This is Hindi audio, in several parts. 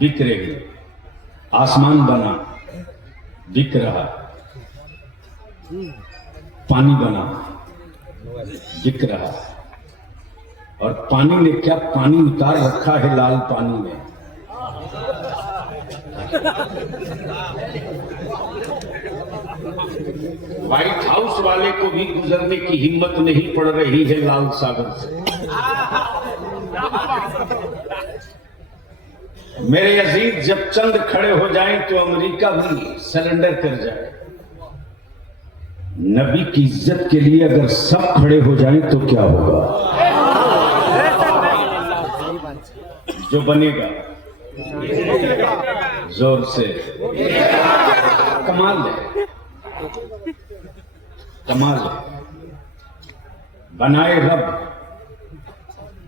बिक रही, आसमान बना बिक रहा, पानी बना बिक रहा, और पानी ने क्या पानी उतार रखा है लाल पानी में। व्हाइट हाउस वाले को भी गुजरने की हिम्मत नहीं पड़ रही है लाल सागर से। मेरे अजीज, जब चंद खड़े हो जाएं तो अमेरिका भी सरेंडर कर जाए। नबी की इज्जत के लिए अगर सब खड़े हो जाएं तो क्या होगा? जो बनेगा जोर से कमाल है, कमाल है। बनाए रब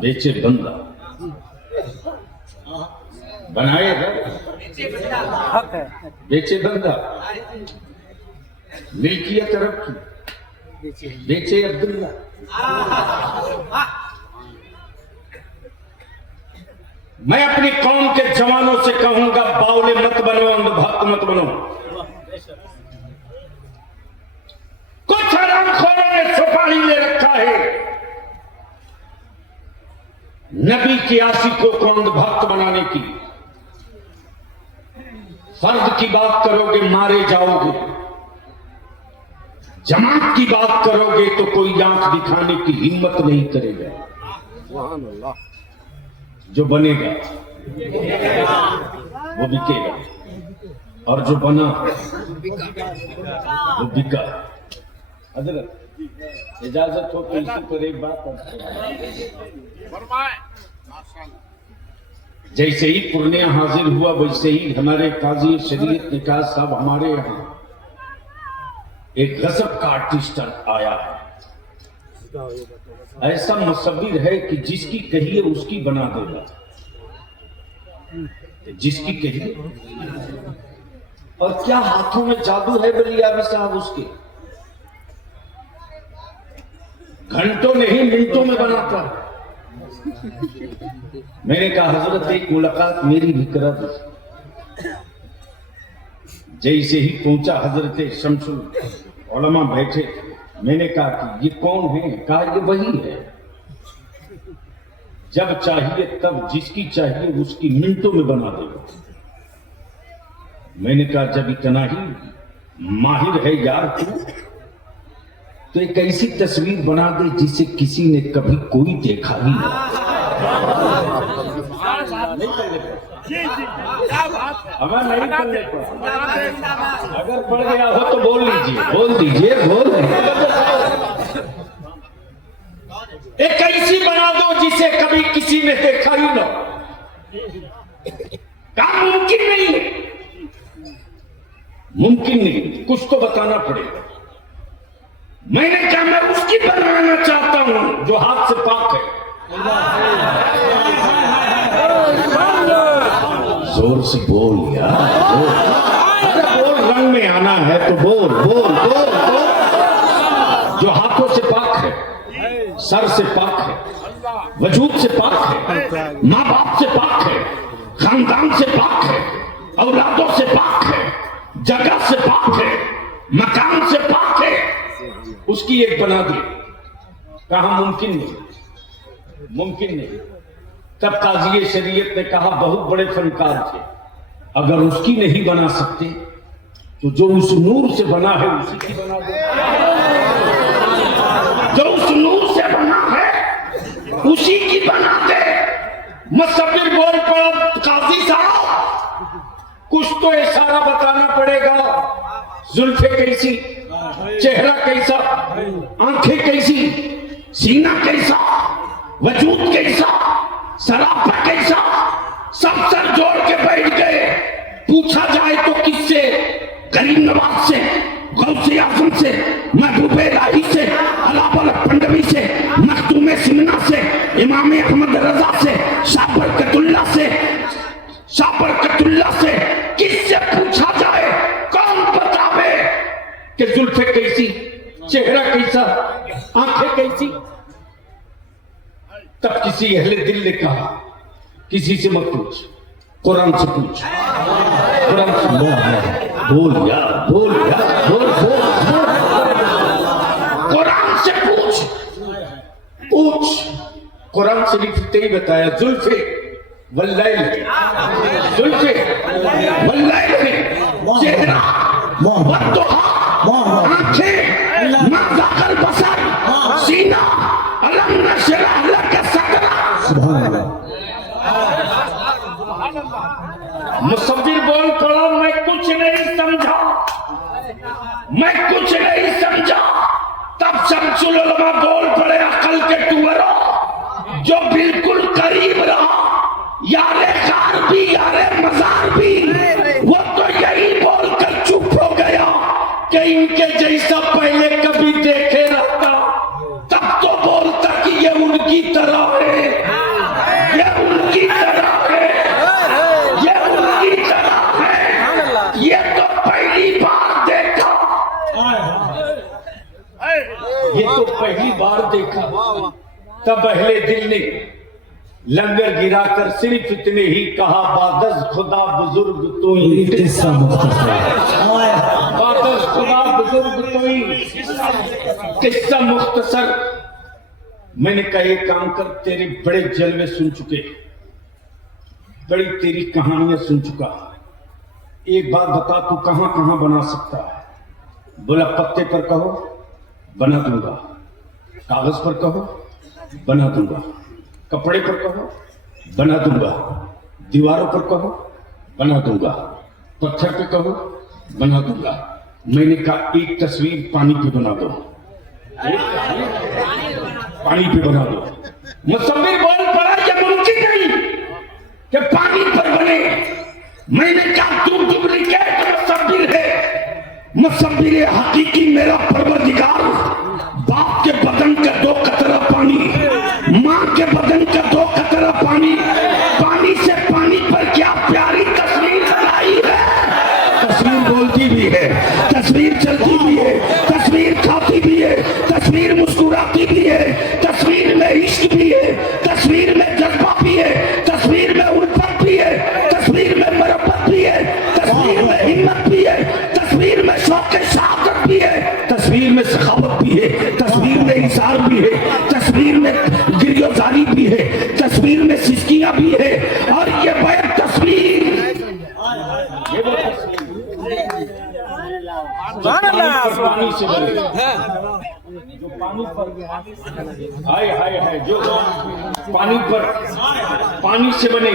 बेचे बंदा, बनाए रब बेचे बंदा, मिल्कियत रब की बेचे अब्दुल्ला। मैं अपनी कौम के जवानों से कहूंगा, बावले मत बनो, अंधभक्त मत बनो। कुछ हरामखोरों ने सुपारी ले रखा है, नबी की आशिकों को अंधभक्त बनाने की। फर्द की बात करोगे मारे जाओगे, जमात की बात करोगे तो कोई आंख दिखाने की हिम्मत नहीं करेगा। जो बनेगा वो बिकेगा, और जो बना वो बिका। हजरत इजाजत हो तो इसी पर एक बात जैसे ही पूर्णिया हाजिर हुआ, वैसे ही हमारे काजी शरीयत ने कहा, साहब हमारे यहाँ एक गजब का आर्टिस्ट आया है, ऐसा मुसव्विर है कि जिसकी कहिए उसकी बना देगा, जिसकी कहिए। और क्या हाथों में जादू है बलियाबी साहब उसके, घंटों नहीं मिनटों में बनाता है। मैंने कहा हजरत एक मुलाकात मेरी भी करा दी। जैसे ही पहुंचा हजरत शमसुल उलमा बैठे, मैंने कहा कि ये कौन है? कहा ये वही है, जब चाहिए तब जिसकी चाहिए उसकी मिनटों में बना देगा। मैंने कहा जब इतना ही माहिर है यार तू, तो एक ऐसी तस्वीर बना दे जिसे किसी ने कभी कोई देखा ही ना। हमें नहीं करने पर, अगर पड़ गया हो तो बोल लीजिए, बोल दीजिए, बोल एक ऐसी बना दो जिसे कभी किसी ने देखा ही ना। काम मुमकिन नहीं है, मुमकिन नहीं, कुछ तो बताना पड़ेगा। मैंने कहा मैं उसकी बनाना चाहता हूं जो हाथ से पाक है। जोर से बोल यार, अरे बोल, रंग में आना है तो बोल बोल बोल बोल। जो हाथों से पाक है, सर से पाक है, वजूद से पाक है, माँ बाप से पाक है, खानदान से पाक है, औलादों से पाक है, जगह से पाक है, मकान से पाक है, उसकी एक बना दी। कहा मुमकिन नहीं, मुमकिन नहीं। तब काजी शरीयत ने कहा बहुत बड़े फनकार थे, अगर उसकी नहीं बना सकते तो जो उस नूर से बना है उसी की बना दो। जो उस नूर से बना है उसी की बना दे। मुसव्विर बोल पड़ा, काजी साहब कुछ तो इशारा बताना पड़ेगा। जुल्फे कैसी, चेहरा कैसा, आंखें कैसी, सीना कैसा, वजूद कैसा, सराफा कैसा, सब सर जोड़ के बैठ गए। पूछा जाए तो किससे? गरीब नवाज से, गौसे आजम से, महबूबे इलाही से, अलावल पंडवी से, मखदूमे सिमना से, इमाम अहमद रजा से, शाह बरकतुल्लाह से, शाह बरकतुल्लाह से, किससे पूछा जाए? कौन बतावे कि जुल्फे कैसी, चेहरा कैसा, आंखें कैसी? तब किसी अहले दिल ने कहा किसी से मत पूछ, कुरान से पूछ। कुरान से बोल यार, बोल यार, बोल बोल बोल। कुरान से पूछ, पूछ। कुरान शरीफ ने बताया जुल्फे वल्लैल, जुल्फे वल्लैल, चेहरा वद्दुहा, आंखें मज़ाक़ल बसर, सीना अलम नशरह लक सदरा। सुभान अल्लाह। मुसव्विर बोल पड़ा, मैं कुछ नहीं समझा, मैं कुछ नहीं समझा। तब शम्सुल उलमा बोल पड़े, अकल के टुअरों, जो बिल्कुल करीब रहा, यारे कार भी यारे मजार भी, वो तो यही बोलकर चुप हो गया कि इनके जैसा पहले कभी देखे रहता। तब तो बोलता कि ये उनकी तरह है, ये उनकी तरह है, ये उनकी तरह है, ये तो पहली बार देखा, ये तो पहली बार देखा। तब अहले दिल ने लंगर गिराकर सिर्फ इतने ही कहा, बादज खुदा बुजुर्ग तू ही, बादज खुदा बुजुर्ग तू ही। किस्सा मुख्तसर। मैंने कहा एक काम कर, तेरे बड़े जलवे सुन चुके, बड़ी तेरी कहानियां सुन चुका, एक बात बता, तू कहां कहां बना सकता है? बोला पत्ते पर कहो बना दूंगा, कागज पर कहो बना दूंगा, कपड़े पर कहो बना दूंगा, दीवारों पर कहो बना दूंगा, पत्थर पे कहो बना दूंगा। मैंने कहा एक तस्वीर पानी पे बना दो, पानी पे बना दो। मुसव्विर बोल पड़ा, यह मुमकिन नहीं कि पानी पर बने। मैंने कहा तू डुप्लीकेट मुसव्विर है, मुसव्विर हकीकी मेरा परवरदिगार। बाप के बदन का 2 कतरा पानी, माँ के बदन का 2 कतरा पानी, पानी से पानी पर क्या प्यारी तस्वीर बनाई है। तस्वीर बोलती भी है, तस्वीर चलती भी है, तस्वीर खाती भी है, तस्वीर मुस्कुराती भी है, तस्वीर में इश्क भी है, तस्वीर में जज्बा भी है, तस्वीर में उल्फत भी है, तस्वीर में मरब्बत भी है, तस्वीर में हिम्मत भी है, तस्वीर में शौक़ शहादत भी है, तस्वीर में सखावत भी है, तस्वीर में इंसार भी है, तस्वीर में गिरियोजारी भी है, तस्वीर में सिस्कियां भी है। और ये बैर तस्वीर, ये वो पानी से बने, जो पानी पर हाय हाय हाय, जो पानी पर पानी से बने।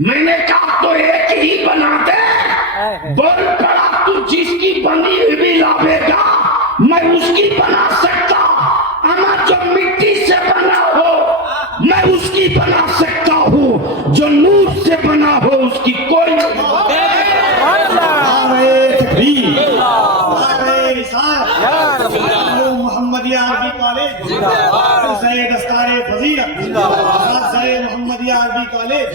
मैंने कहा तो एक ही बना दे। बोल पड़ा, तू जिसकी बनी हुई भी लावेगा मैं उसकी बना सकता, अमा जो मिट्टी से बना हो मैं उसकी बना सकता हूँ, जो नूर से बना हो उसकी कोई मोहम्मदिया अरबी कॉलेज, दस्तारे फजीलत, मोहम्मदिया अरबी कॉलेज।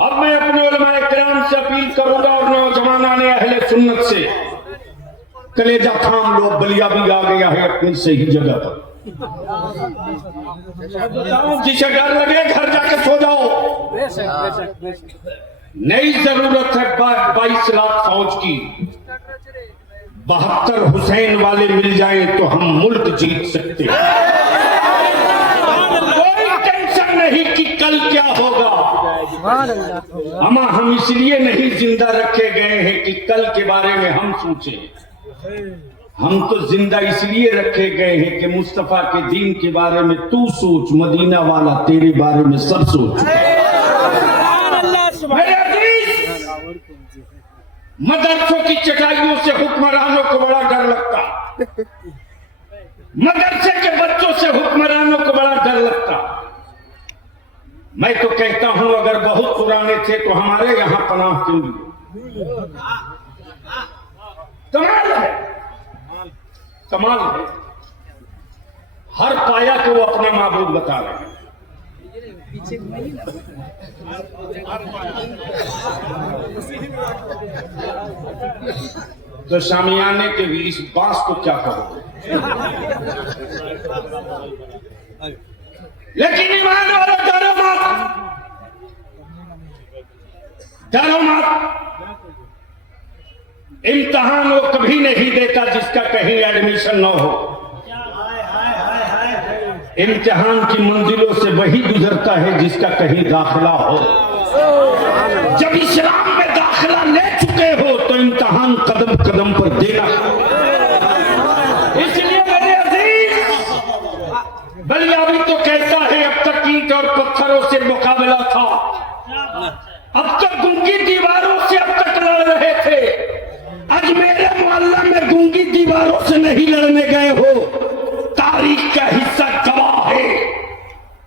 अब मैं अपने उलमाए किराम से अपील करूंगा और नौजवान ने अहले सुन्नत से, कलेजा थाम लो, बलिया भी आ गया है अपनी सही जगह पर। जिसे डर लगे घर जाके सो जाओ। नई जरूरत है 22 लाख फौज की, 72 हुसैन वाले मिल जाएं तो हम मुल्क जीत सकते हैं। कोई टेंशन नहीं कि कल क्या होगा। हम इसलिए नहीं जिंदा रखे गए हैं कि कल के बारे में हम सोचें। हम तो जिंदा इसलिए रखे गए हैं कि मुस्तफा के दीन के बारे में तू सोच, मदीना वाला तेरे बारे में सब सोच। मदरसों की चटाइयों से हुक्मरानों को बड़ा डर लगता, मदरसे के बच्चों से हुक्मरानों को बड़ा डर लगता। मैं तो कहता हूं अगर बहुत पुराने थे तो हमारे यहां पनाह क्यों दी। कमाल है, कमाल है। हर पाया को वो अपना माबूद बता रहे हैं। तो शामियाने के भी इस बात को क्या कहो। लेकिन ईमान वाला डरो मत, डरो मत, इम्तिहान वो कभी नहीं देता जिसका कहीं एडमिशन न हो। इम्तिहान की मंजिलों से वही गुजरता है जिसका कहीं दाखिला हो। जब इस्लाम में दाखिला ले चुके हो तो इम्तिहान कदम कदम पर देना। इसलिए मेरे अजीज, बलियावी तो कहता है अब तक ईंट और पत्थरों से मुकाबला था, अब तक गूंगी दीवारों से अब तक लड़ रहे थे। आज मेरे मोहल्ला में गूंगी दीवारों से नहीं लड़ने गए हो। तारीख का हिस्सा गवाह है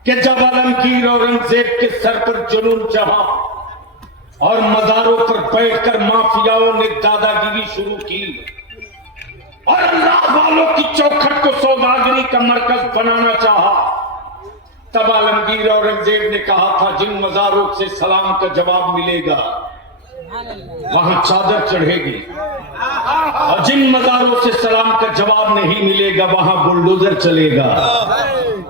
कि जब आलमगीर औरंगजेब के सर पर जुनून चढ़ा और मजारों पर बैठकर माफियाओं ने दादागिरी शुरू की और अल्लाह वालों की चौखट को सौदागरी का मरकज बनाना चाहा, तब आलमगीर औरंगजेब ने कहा था जिन मजारों से सलाम का जवाब मिलेगा वहां चादर चढ़ेगी, और जिन मजारों से सलाम का जवाब नहीं मिलेगा वहां बुलडोजर चलेगा।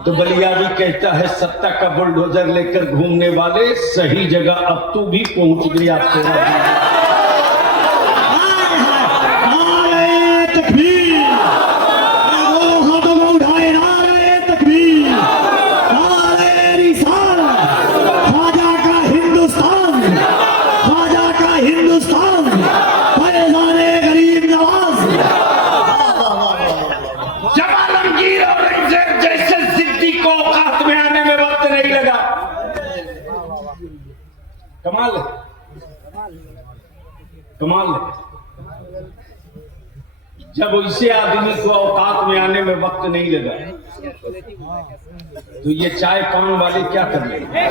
तो बलियावी कहता है सत्ता का बुलडोजर लेकर घूमने वाले, सही जगह अब तू भी पहुंच गया। कमाल है, कमाल है। जब इसे आदमी को औकात में आने में वक्त नहीं लगा तो ये चाय पान वाले क्या कर लेंगे।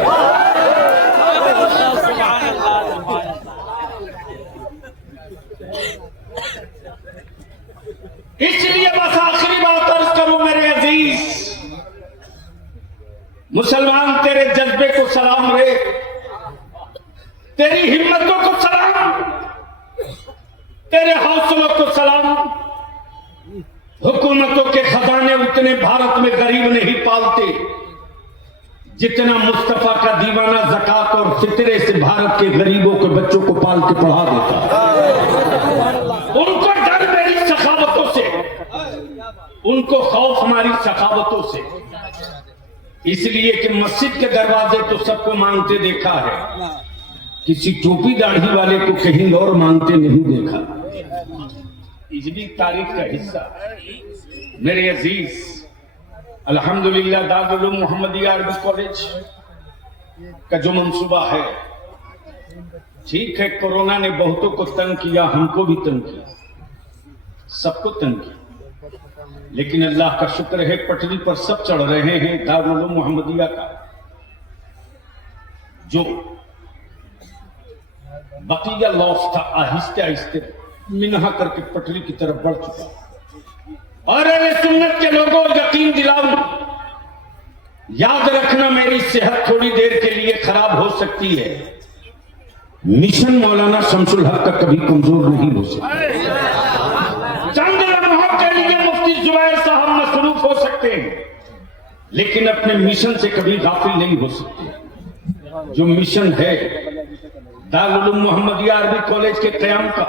इसलिए बस आखिरी बात अर्ज करूं मेरे अजीज, मुसलमान तेरे जज्बे को सलाम रे, तेरी हिम्मतों को सलाम, तेरे हौसलों को सलाम। हुकूमतों के खजाने उतने भारत में गरीब नहीं पालते जितना मुस्तफा का दीवाना ज़कात और फितरे से भारत के गरीबों के बच्चों को पाल के पढ़ा देता। उनको डर मेरी सखावतों से, उनको खौफ हमारी सखावतों से। इसलिए कि मस्जिद के दरवाजे तो सबको मांगते देखा है, किसी टोपी दाढ़ी वाले को कहीं और मांगते नहीं देखा। इजली तारीख का हिस्सा मेरे अजीज, अल्हम्दुलिल्लाह दारुल उलूम मोहम्मदिया अरबी कॉलेज का जो मंसूबा है, ठीक है कोरोना ने बहुतों को तंग किया, हमको भी तंग किया, सबको तंग किया, लेकिन अल्लाह का शुक्र है पटरी पर सब चढ़ रहे हैं। दारुल उलूम मोहम्मदिया का जो बकिया लॉस था आहिस्ते आहिस्ते मिनहा करके पटरी की तरफ बढ़ चुका। और अरे सुन्नत के लोगों यकीन दिलाऊं, याद रखना मेरी सेहत थोड़ी देर के लिए खराब हो सकती है, मिशन मौलाना शमसुल हक का कभी कमजोर नहीं हो सकता। चंद लम्हों के लिए मुफ्ती जुबैर साहब मसरूफ हो सकते हैं, लेकिन अपने मिशन से कभी गाफिल नहीं हो सकते। जो मिशन है दारुल उलूम मोहम्मदिया अरबी कॉलेज के क़याम का,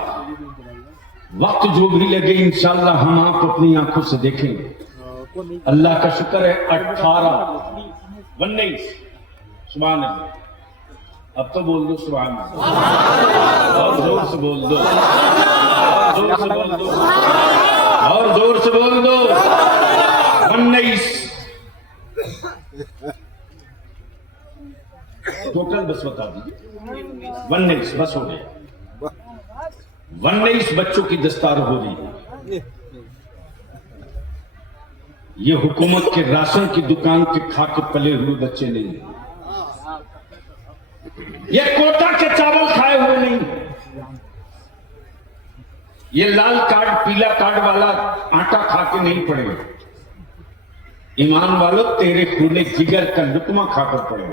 वक्त जो भी लगे इंशाअल्लाह हम आप अपनी आंखों से देखेंगे। अल्लाह का शुक्र है 19 सुभान अल्लाह। अब तो बोल दो सुभान अल्लाह, और जोर से बोल दो, जोर से बोल दो, और जोर से बोल दो। 19 टोटल बस बता दीजिए, 19 बस हो गया। 19 बच्चों की दस्तार हो रही है। ये हुकूमत के राशन की दुकान के खा के पले हुए बच्चे नहीं, ये कोटा के चावल खाए हुए नहीं, ये लाल कार्ड पीला कार्ड वाला आटा खा के नहीं पड़े। ईमान वालों, तेरे खुले जिगर का लुकमा खाकर पड़े।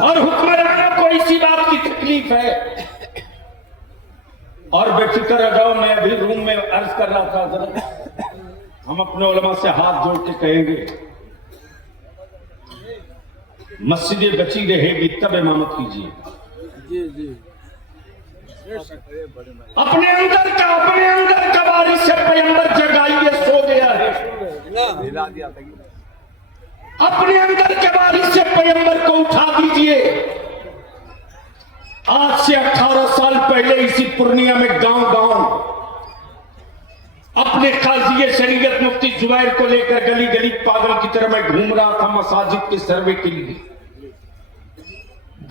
और हुक्मरानों को इसी बात की तकलीफ है। और बेफिक्र रह जाओ, मैं अभी रूम में अर्ज कर रहा था, जरा हम अपने उलमा से हाथ जोड़ के कहेंगे मस्जिदें बची रहेगी तब इमामत कीजिए। अपने अंदर का बारिश से पैगंबर जगाइए सो गया है। अपने अंदर के बारिश से पैगंबर को उठा दीजिए। आज से 18 साल पहले इसी पूर्णिया में गांव अपने काजी शरीयत मुफ्ती जुबैर को लेकर गली गली पागल की तरह मैं घूम रहा था मसाजिद के सर्वे के लिए।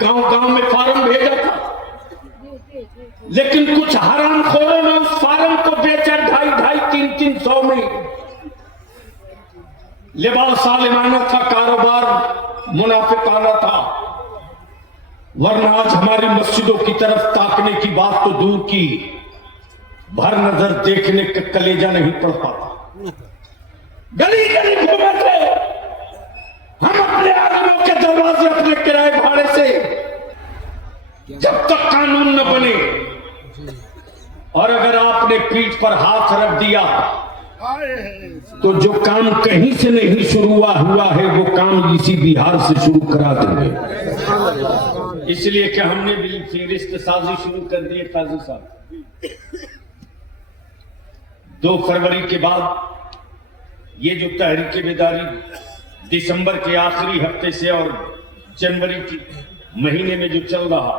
गांव में फार्म भेजा था, लेकिन कुछ हरामखोरों ने उस फार्म को बेचा 250-300 में। लिबास आलिमाना था, कारोबार मुनाफिकाना था, वरना आज हमारी मस्जिदों की तरफ ताकने की बात तो दूर की, भर नजर देखने का कलेजा नहीं पड़ पाता। गली गली घूमे थे हम अपने आदमियों के दरवाजे, अपने किराए भाड़े से, जब तक कानून न बने। और अगर आपने पीठ पर हाथ रख दिया तो जो काम कहीं से नहीं शुरू हुआ है वो काम इसी बिहार से शुरू करा देंगे। इसलिए कि हमने भी फिरिस्त साजी शुरू कर दी है। काजी साहब 2 फरवरी के बाद ये जो तहरीक बेदारी दिसंबर के आखिरी हफ्ते से और जनवरी के महीने में जो चल रहा,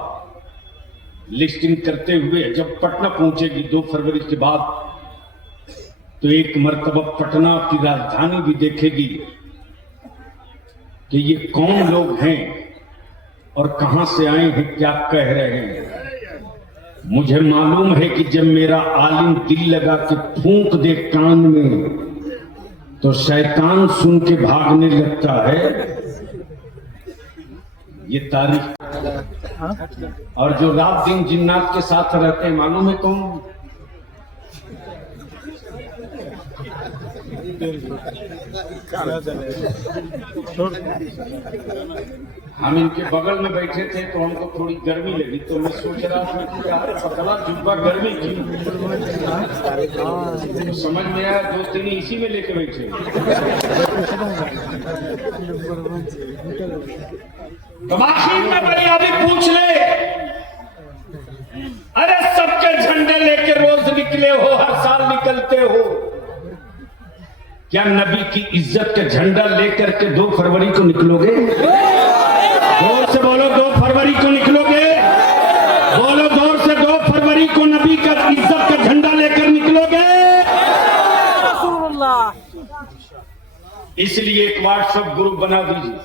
लिस्टिंग करते हुए जब पटना पहुंचेगी 2 फरवरी के बाद, तो एक मर्तबा पटना की राजधानी भी देखेगी कि ये कौन लोग हैं और कहां से आए हैं, क्या कह रहे हैं। मुझे मालूम है कि जब मेरा आलिम दिल लगा के फूंक दे कान में तो शैतान सुन के भागने लगता है। ये तारीख। और जो रात दिन जिन्नात के साथ रहते हैं, मालूम है कौन? हम इनके बगल में बैठे थे तो हमको थोड़ी गर्मी लगी, तो मैं सोच रहा था कि यार पतला जुब्बा गर्मी की, तो समझ में आया 2-3 इसी में लेके बैठे। तो आखिर में बड़ी अभी पूछ ले, अरे सबके झंडे लेके रोज निकले हो, हर साल निकलते हो, क्या नबी की इज्जत का झंडा लेकर के 2 फरवरी को निकलोगे? जोर से बोलो, 2 फरवरी को निकलोगे? बोलो जोर से, 2 फरवरी को नबी का इज्जत का झंडा लेकर निकलोगे? इसलिए एक व्हाट्सएप ग्रुप बना दीजिए।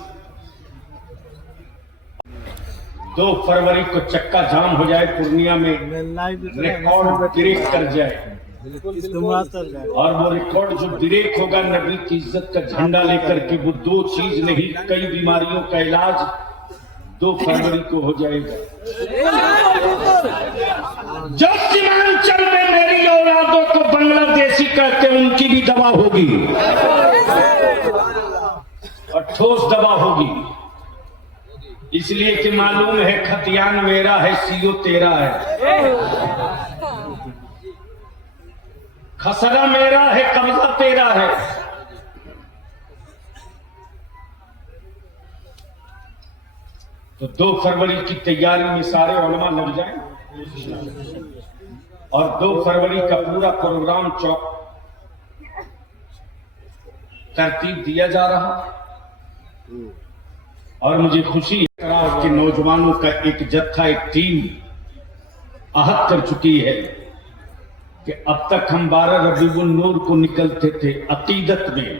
2 फरवरी को चक्का जाम हो जाए, पूर्णिया में रिकॉर्ड ब्रेक कर जाए, और वो रिकॉर्ड जो ब्रेक होगा नबी की इज्जत का झंडा लेकर के, वो 2 चीज नहीं कई बीमारियों का इलाज 2 फरवरी को हो जाएगा। जो सीमांचल में मेरी औलादों को बांग्लादेशी कहते हैं, उनकी भी दवा होगी और ठोस दवा होगी। इसलिए कि मालूम है खतियान मेरा है, सीओ तेरा है, खसरा मेरा है, कब्जा तेरा है। तो 2 फरवरी की तैयारी में सारे उलमा लग जाएं, और 2 फरवरी का पूरा प्रोग्राम चौक तरतीब दिया जा रहा। और मुझे खुशी है कि नौजवानों का एक जत्था, एक टीम अहद कर चुकी है कि अब तक हम 12 रबीउल नूर को निकलते थे अकीदत में,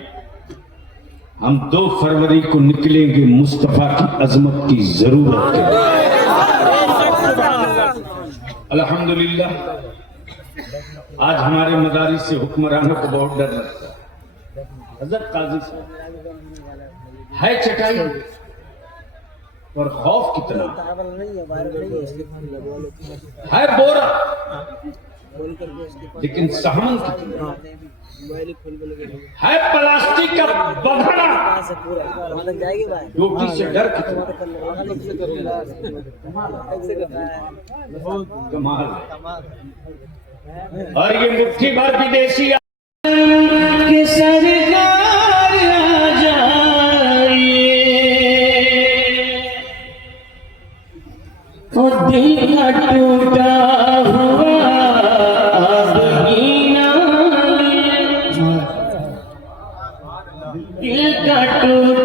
हम 2 फरवरी को निकलेंगे मुस्तफा की अजमत की जरूरत के। अल्हम्दुलिल्लाह आज हमारे मदारिस से हुक्मरानों को बहुत डर लगता है। हजरत काजी साहब है चटाई और खौफ कितना है, बोरा, लेकिन सहमन कितना है, प्लास्टिक का बंधना, रोटी से डर कितना। कमाल है। और ये मुट्ठी भर विदेशी के सरकार आ जाइए, और दिल का टूटा हुआ आसमां, दिल का टूटा